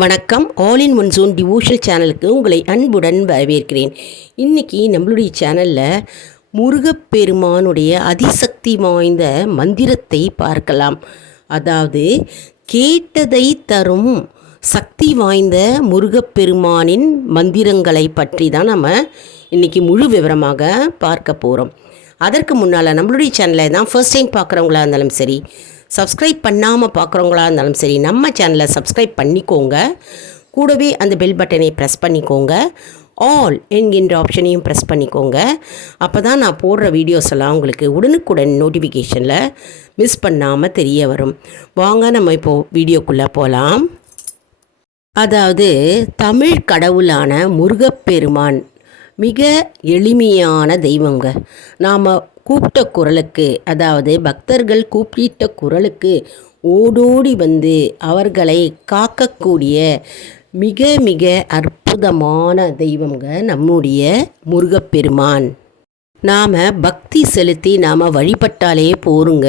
வணக்கம். All in one zone devotional சேனலுக்கு உங்களை அன்புடன் வரவேற்கிறேன். இன்றைக்கி நம்மளுடைய சேனலில் முருகப்பெருமானுடைய அதிசக்தி வாய்ந்த மந்திரத்தை பார்க்கலாம். அதாவது கேட்டதை தரும் சக்தி வாய்ந்த முருகப்பெருமானின் மந்திரங்களை பற்றி தான் நம்ம இன்றைக்கி முழு விவரமாக பார்க்க போகிறோம். அதற்கு முன்னால் நம்மளுடைய சேனலை தான் ஃபர்ஸ்ட் டைம் பார்க்குறவங்களா இருந்தாலும் சரி, சப்ஸ்கிரைப் பண்ணாமல் பார்க்குறவங்களா இருந்தாலும் சரி, நம்ம சேனலை சப்ஸ்கிரைப் பண்ணிக்கோங்க. கூடவே அந்த பெல் பட்டனை ப்ரெஸ் பண்ணிக்கோங்க. ஆல் என்கின்ற ஆப்ஷனையும் ப்ரெஸ் பண்ணிக்கோங்க. அப்போ தான் நான் போடுற வீடியோஸ் எல்லாம் உங்களுக்கு உடனுக்குடன் நோட்டிஃபிகேஷனில் மிஸ் பண்ணாமல் தெரிய வரும். வாங்க நம்ம இப்போது வீடியோக்குள்ளே போகலாம். அதாவது தமிழ் கடவுளான முருகப்பெருமான் மிக எளிமையான தெய்வங்க. நாம் கூப்பிட்ட குரலுக்கு, அதாவது பக்தர்கள் கூப்பிட்ட குரலுக்கு ஓடோடி வந்து அவர்களை காக்கக்கூடிய மிக மிக அற்புதமான தெய்வங்க நம்முடைய முருகப்பெருமான். நாம் பக்தி செலுத்தி நாம் வழிபட்டாலே போருங்க,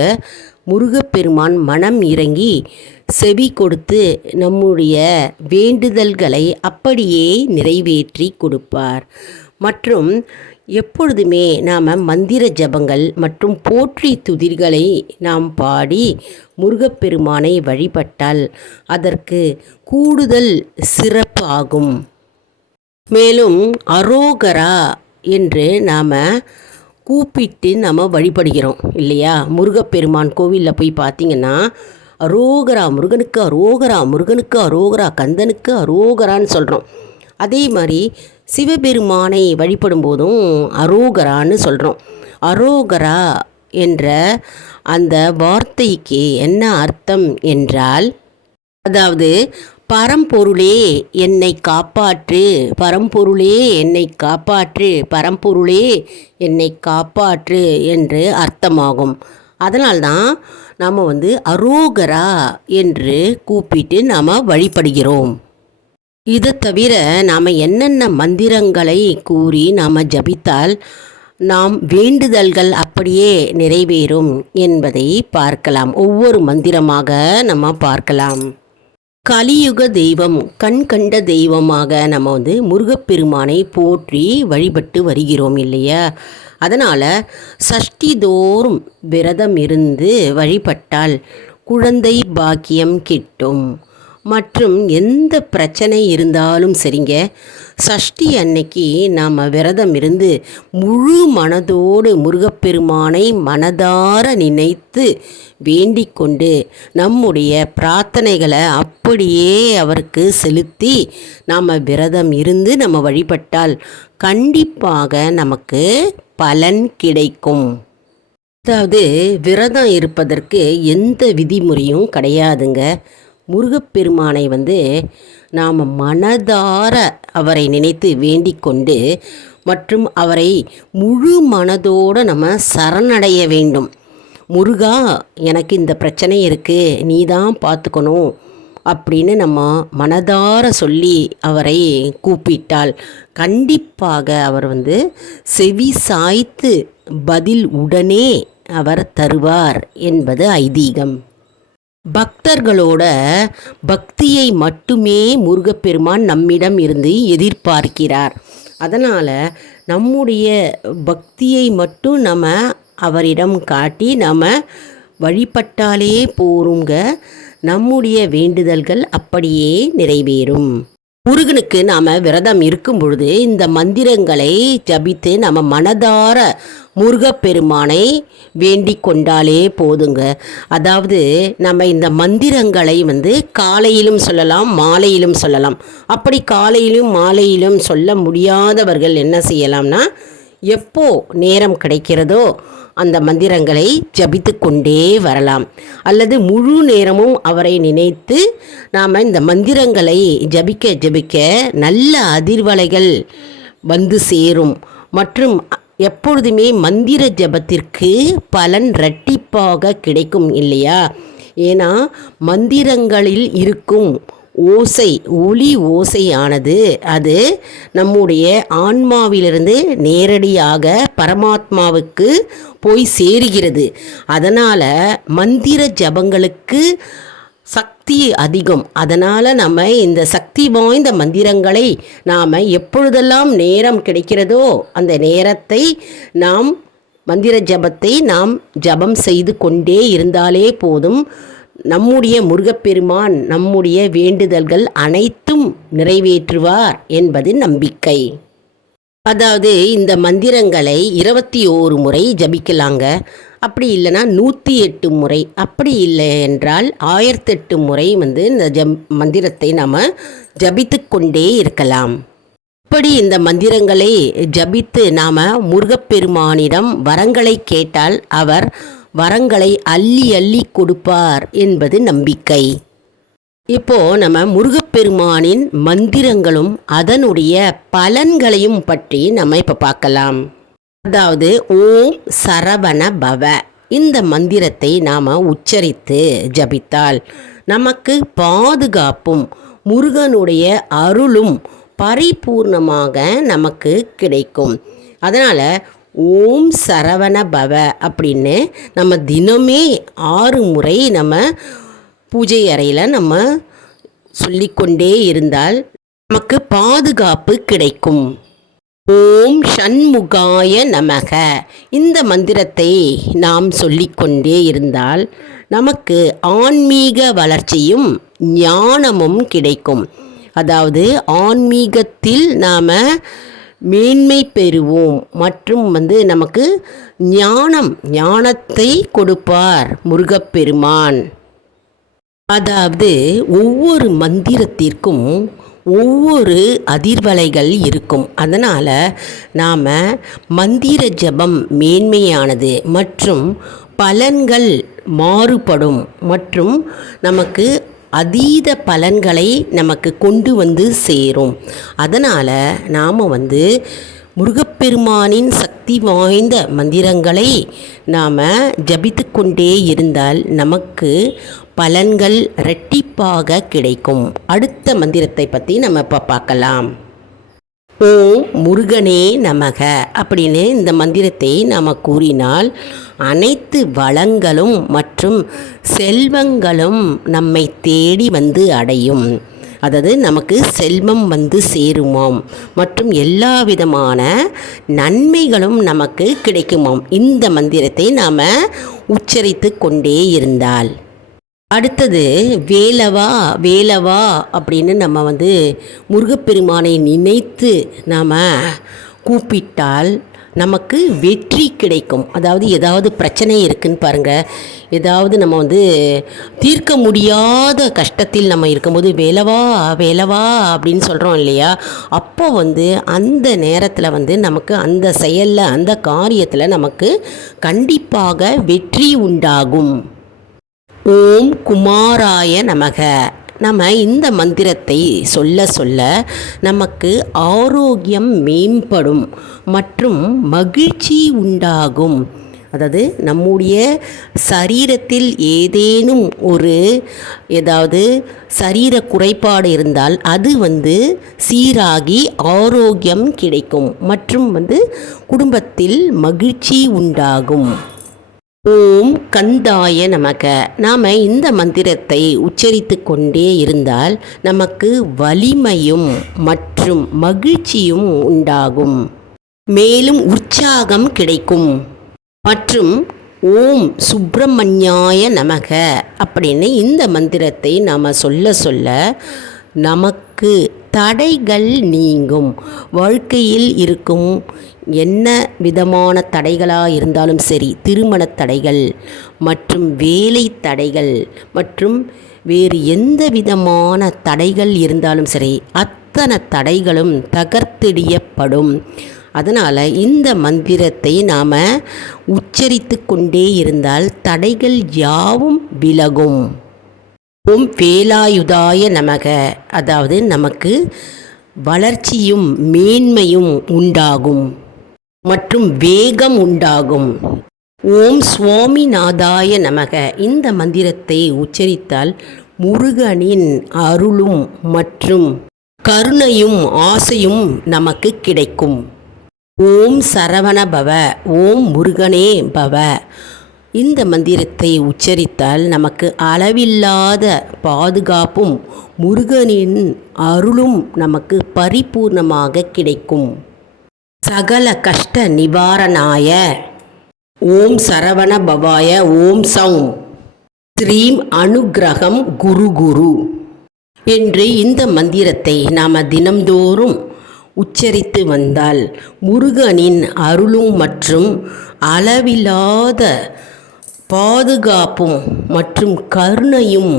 முருகப்பெருமான் மனம் இறங்கி செவி கொடுத்து நம்முடைய வேண்டுதல்களை அப்படியே நிறைவேற்றி கொடுப்பார். மற்றும் எப்பொழுதுமே நாம் மந்திர ஜபங்கள் மற்றும் போற்றி துதிர்களை நாம் பாடி முருகப்பெருமானை வழிபட்டால் அதற்கு கூடுதல் சிறப்பு ஆகும். மேலும் அரோகரா என்று நாம் கூப்பிட்டு நாம் வழிபடுகிறோம் இல்லையா? முருகப்பெருமான் கோவிலில் போய் பார்த்திங்கன்னா அரோகரா, முருகனுக்கு அரோகரா, முருகனுக்கு அரோகரா, கந்தனுக்கு அரோகரான்னு சொல்கிறோம். அதே மாதிரி சிவபெருமானை வழிபடும் போதும் அரோகரான்னு சொல்கிறோம். அரோகரா என்ற அந்த வார்த்தைக்கு என்ன அர்த்தம் என்றால், அதாவது பரம்பொருளே என்னை காப்பாற்று, பரம்பொருளே என்னை காப்பாற்று, பரம்பொருளே என்னை காப்பாற்று என்று அர்த்தமாகும். அதனால்தான் நாம் அரோகரா என்று கூப்பிட்டு நாம் வழிபடுகிறோம். இதை தவிர நாம் என்னென்ன மந்திரங்களை கூறி நாம் ஜபித்தால் நாம் வேண்டுதல்கள் அப்படியே நிறைவேறும் என்பதை பார்க்கலாம். ஒவ்வொரு மந்திரமாக நம்ம பார்க்கலாம். கலியுக தெய்வம், கண் கண்ட தெய்வமாக நம்ம முருகப்பெருமானை போற்றி வழிபட்டு வருகிறோம் இல்லையா? அதனால் சஷ்டி தோறும் விரதம் இருந்து வழிபட்டால் குழந்தை பாக்கியம் கிட்டும். மற்றும் எந்த பிரச்சனை இருந்தாலும் சரிங்க, சஷ்டி அன்னைக்கு நாம் விரதம் இருந்து முழு மனதோடு முருகப்பெருமானை மனதார நினைத்து வேண்டிக் கொண்டு நம்முடைய பிரார்த்தனைகளை அப்படியே அவருக்கு செலுத்தி நாம் விரதம் இருந்து நம்ம வழிபட்டால் கண்டிப்பாக நமக்கு பலன் கிடைக்கும். அதாவது விரதம் இருப்பதற்கு எந்த விதிமுறையும் கிடையாதுங்க. முருகப்பெருமானை நாம் மனதார அவரை நினைத்து வேண்டிக் கொண்டு மற்றும் அவரை முழு மனதோடு நம்ம சரணடைய வேண்டும். முருகா, எனக்கு இந்த பிரச்சனை இருக்குது, நீ தான் பார்த்துக்கணும் அப்படின்னு நம்ம மனதார சொல்லி அவரை கூப்பிட்டால் கண்டிப்பாக அவர் செவி சாய்த்து பதில் உடனே அவர் தருவார் என்பது ஐதீகம். பக்தர்களோட பக்தியை மட்டுமே முருகப்பெருமான் நம்மிடம் இருந்து எதிர்பார்க்கிறார். அதனால் நம்முடைய பக்தியை மட்டும் நம்ம அவரிடம் காட்டி நம்ம வழிபட்டாலே போருங்க, நம்முடைய வேண்டுதல்கள் அப்படியே நிறைவேறும். முருகனுக்கு நாம் விரதம் இருக்கும் பொழுது இந்த மந்திரங்களை ஜபித்து நம்ம மனதார முருகப்பெருமானை வேண்டிக் கொண்டாலே போதுங்க. அதாவது நம்ம இந்த மந்திரங்களை காலையிலும் சொல்லலாம், மாலையிலும் சொல்லலாம். அப்படி காலையிலும் மாலையிலும் சொல்ல முடியாதவர்கள் என்ன செய்யலாம்னா, எப்போ நேரம் கிடைக்கிறதோ அந்த மந்திரங்களை ஜபித்து கொண்டே வரலாம். அல்லது முழு நேரமும் அவரை நினைத்து நாம் இந்த மந்திரங்களை ஜபிக்க ஜபிக்க நல்ல அதிர்வலைகள் சேரும். மற்றும் எப்பொழுதுமே மந்திர ஜபத்திற்கு பலன் இரட்டிப்பாக கிடைக்கும் இல்லையா? ஏன்னா மந்திரங்களில் இருக்கும் ஓசை, ஒளி ஓசையானது அது நம்முடைய ஆன்மாவிலிருந்து நேரடியாக பரமாத்மாவுக்கு போய் சேருகிறது. அதனால் மந்திர ஜபங்களுக்கு சக்தி அதிகம். அதனால் நம்ம இந்த சக்தி வாய்ந்த மந்திரங்களை நாம் எப்பொழுதெல்லாம் நேரம் கிடைக்கிறதோ அந்த நேரத்தை நாம் மந்திர ஜபத்தை நாம் ஜபம் செய்து கொண்டே இருந்தாலே போதும். நம்முடைய முருகப்பெருமான் நம்முடைய வேண்டுதல்கள் அனைத்தும் நிறைவேற்றுவார் என்பது நம்பிக்கை. அதாவது இந்த மந்திரங்களை 21 முறை ஜபிக்கலாங்க. அப்படி இல்லைன்னா 108 முறை, அப்படி இல்லை என்றால் 1008 முறை இந்த மந்திரத்தை நாம் ஜபித்து கொண்டே இருக்கலாம். இப்படி இந்த மந்திரங்களை ஜபித்து நாம் முருகப்பெருமானிடம் வரங்களை கேட்டால் அவர் வரங்களை அள்ளி அள்ளி கொடுப்பார் என்பது நம்பிக்கை. இப்போது நம்ம முருகப்பெருமானின் மந்திரங்களும் அதனுடைய பலன்களையும் பற்றி நம்ம இப்போ பார்க்கலாம். அதாவது ஓம் சரவண பவ இந்த மந்திரத்தை நாம் உச்சரித்து ஜபித்தால் நமக்கு பாதுகாப்பும் முருகனுடைய அருளும் பரிபூர்ணமாக நமக்கு கிடைக்கும். அதனால் ஓம் சரவண பவ அப்படின்னு நம்ம தினமே 6 முறை நம்ம பூஜை அறையில் நம்ம சொல்லிக்கொண்டே இருந்தால் நமக்கு பாதுகாப்பு கிடைக்கும். ஓம் ஷண்முகாய நமக இந்த மந்திரத்தை நாம் சொல்லிக்கொண்டே இருந்தால் நமக்கு ஆன்மீக வளர்ச்சியும் ஞானமும் கிடைக்கும். அதாவது ஆன்மீகத்தில் நாம் மேன்மை பெறுவோம் மற்றும் நமக்கு ஞானத்தை கொடுப்பார் முருகப்பெருமான். அதாவது ஒவ்வொரு மந்திரத்திற்கும் ஒவ்வொரு அதிர்வலைகள் இருக்கும். அதனால் நாம் மந்திர ஜபம் மேன்மையானது மற்றும் பலன்கள் மாறுபடும் மற்றும் நமக்கு அதீத பலன்களை நமக்கு கொண்டு வந்து சேரும். அதனால் நாம் முருகப்பெருமானின் சக்தி வாய்ந்த மந்திரங்களை நாம் ஜபித்து கொண்டே இருந்தால் நமக்கு பலன்கள் இரட்டிப்பாக கிடைக்கும். அடுத்த மந்திரத்தை பற்றி நம்ம இப்போ பார்க்கலாம். ஓம் முருகனே நமக அப்படின்னு இந்த மந்திரத்தை நாம் கூறினால் அனைத்து வளங்களும் மற்றும் செல்வங்களும் நம்மை தேடி வந்து அடையும். அதாவது நமக்கு செல்வம் வந்து சேருமாம் மற்றும் எல்லா விதமான நன்மைகளும் நமக்கு கிடைக்குமாம் இந்த மந்திரத்தை நாம் உச்சரித்து கொண்டே இருந்தால். அடுத்தது வேலவா வேலவா அப்படின்னு நம்ம முருகப்பெருமானை நினைத்து நாம் கூப்பிட்டால் நமக்கு வெற்றி கிடைக்கும். அதாவது ஏதாவது பிரச்சனை இருக்குன்னு பாருங்கள், ஏதாவது நம்ம தீர்க்க முடியாத கஷ்டத்தில் நம்ம இருக்கும்போது வேலவா வேலவா அப்படின்னு சொல்கிறோம் இல்லையா, அப்போ அந்த நேரத்தில் நமக்கு அந்த செயலில் அந்த காரியத்தில் நமக்கு கண்டிப்பாக வெற்றி உண்டாகும். ஓம் குமாராய நமக நம்ம இந்த மந்திரத்தை சொல்ல சொல்ல நமக்கு ஆரோக்கியம் மேம்படும் மற்றும் மகிழ்ச்சி உண்டாகும். அதாவது நம்முடைய சரீரத்தில் ஏதேனும் ஏதாவது சரீர குறைபாடு இருந்தால் அது சீராகி ஆரோக்கியம் கிடைக்கும் மற்றும் குடும்பத்தில் மகிழ்ச்சி உண்டாகும். ஓம் கந்தாய நமக நாம் இந்த மந்திரத்தை உச்சரித்து கொண்டே இருந்தால் நமக்கு வலிமையும் மற்றும் மகிழ்ச்சியும் உண்டாகும், மேலும் உற்சாகம் கிடைக்கும். மற்றும் ஓம் சுப்பிரமணியாய நமக அப்படின்னு இந்த மந்திரத்தை நாம் சொல்ல சொல்ல நமக்கு தடைகள் நீங்கும். வாழ்க்கையில் இருக்கும் என்ன விதமான தடைகளாக இருந்தாலும் சரி, திருமண தடைகள் மற்றும் வேலை தடைகள் மற்றும் வேறு எந்த விதமான தடைகள் இருந்தாலும் சரி, அத்தனை தடைகளும் தகர்த்தெறியப்படும். அதனால் இந்த மந்திரத்தை நாம் உச்சரித்து கொண்டே இருந்தால் தடைகள் யாவும் விலகும். ஓம் வேலாயுதாய நமக அதாவது நமக்கு வளர்ச்சியும் மேன்மையும் உண்டாகும் மற்றும் வேகம் உண்டாகும். ஓம் சுவாமிநாதாய நமக இந்த மந்திரத்தை உச்சரித்தால் முருகனின் அருளும் மற்றும் கருணையும் ஆசையும் நமக்கு கிடைக்கும். ஓம் சரவண பவ, ஓம் முருகனே பவ இந்த மந்திரத்தை உச்சரித்தால் நமக்கு அளவில்லாத பாதுகாப்பும் முருகனின் அருளும் நமக்கு பரிபூர்ணமாக கிடைக்கும். சகல கஷ்ட நிவாரணாய ஓம் சரவண பவாய ஓம் சௌம் ஸ்ரீம் அனுக்கிரகம் குரு குரு என்று இந்த மந்திரத்தை நாம் தினம்தோறும் உச்சரித்து வந்தால் முருகனின் அருளும் மற்றும் அளவில்லாத பாதுகாப்பும் மற்றும் கருணையும்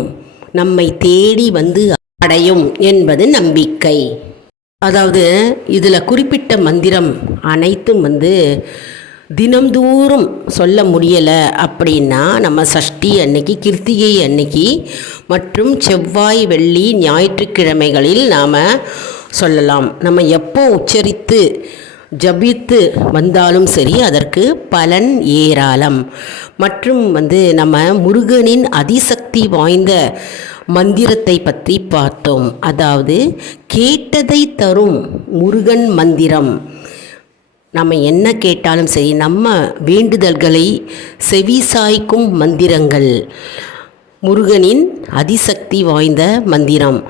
நம்மை தேடி வந்து அடையும் என்பது நம்பிக்கை. அதாவது இதில் குறிப்பிட்ட மந்திரம் அனைத்தும் தினம்தோறும் சொல்ல முடியலை அப்படின்னா நம்ம சஷ்டி அன்னைக்கு, கிருத்திகை அன்னைக்கு மற்றும் செவ்வாய், வெள்ளி, ஞாயிற்றுக்கிழமைகளில் நாம் சொல்லலாம். நம்ம எப்போ உச்சரித்து ஜபித்து வந்தாலும் சரி அதற்கு பலன் ஏராளம். மற்றும் நம்ம முருகனின் அதிசக்தி வாய்ந்த மந்திரத்தை பற்றி பார்த்தோம். அதாவது கேட்டதை தரும் முருகன் மந்திரம். நம்ம என்ன கேட்டாலும் சரி நம்ம வேண்டுதல்களை செவிசாய்க்கும் மந்திரங்கள் முருகனின் அதிசக்தி வாய்ந்த மந்திரம்.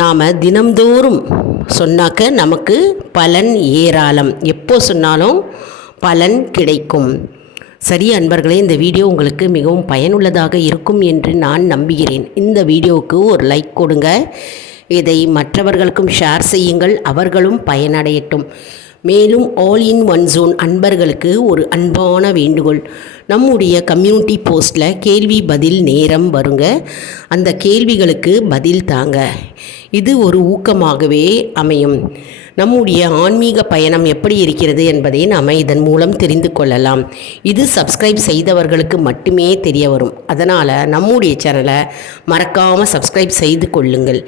நாம் தினம்தோறும் சொன்னாக்க நமக்கு பலன் ஏராளம். எப்போ சொன்னாலும் பலன் கிடைக்கும். சரி அன்பர்களே, இந்த வீடியோ உங்களுக்கு மிகவும் பயனுள்ளதாக இருக்கும் என்று நான் நம்புகிறேன். இந்த வீடியோவுக்கு ஒரு லைக் கொடுங்க. இதை மற்றவர்களுக்கும் ஷேர் செய்யுங்கள், அவர்களும் பயனடையட்டும். மேலும் ஆல் இன் ஒன் ஜோன் அன்பர்களுக்கு ஒரு அன்பான வேண்டுகோள். நம்முடைய கம்யூனிட்டி போஸ்ட்டில் கேள்வி பதில் நேரம் வருங்க. அந்த கேள்விகளுக்கு பதில் தாங்க. இது ஒரு ஊக்கமாகவே அமையும். நம்முடைய ஆன்மீக பயணம் எப்படி இருக்கிறது என்பதை நாம் இதன் மூலம் தெரிந்து கொள்ளலாம். இது சப்ஸ்கிரைப் செய்தவர்களுக்கு மட்டுமே தெரிய வரும். அதனால் நம்முடைய சேனலை மறக்காமல் சப்ஸ்கிரைப் செய்து கொள்ளுங்கள்.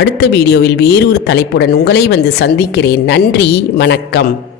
அடுத்த வீடியோவில் வேறொரு தலைப்புடன் உங்களை சந்திக்கிறேன். நன்றி, வணக்கம்.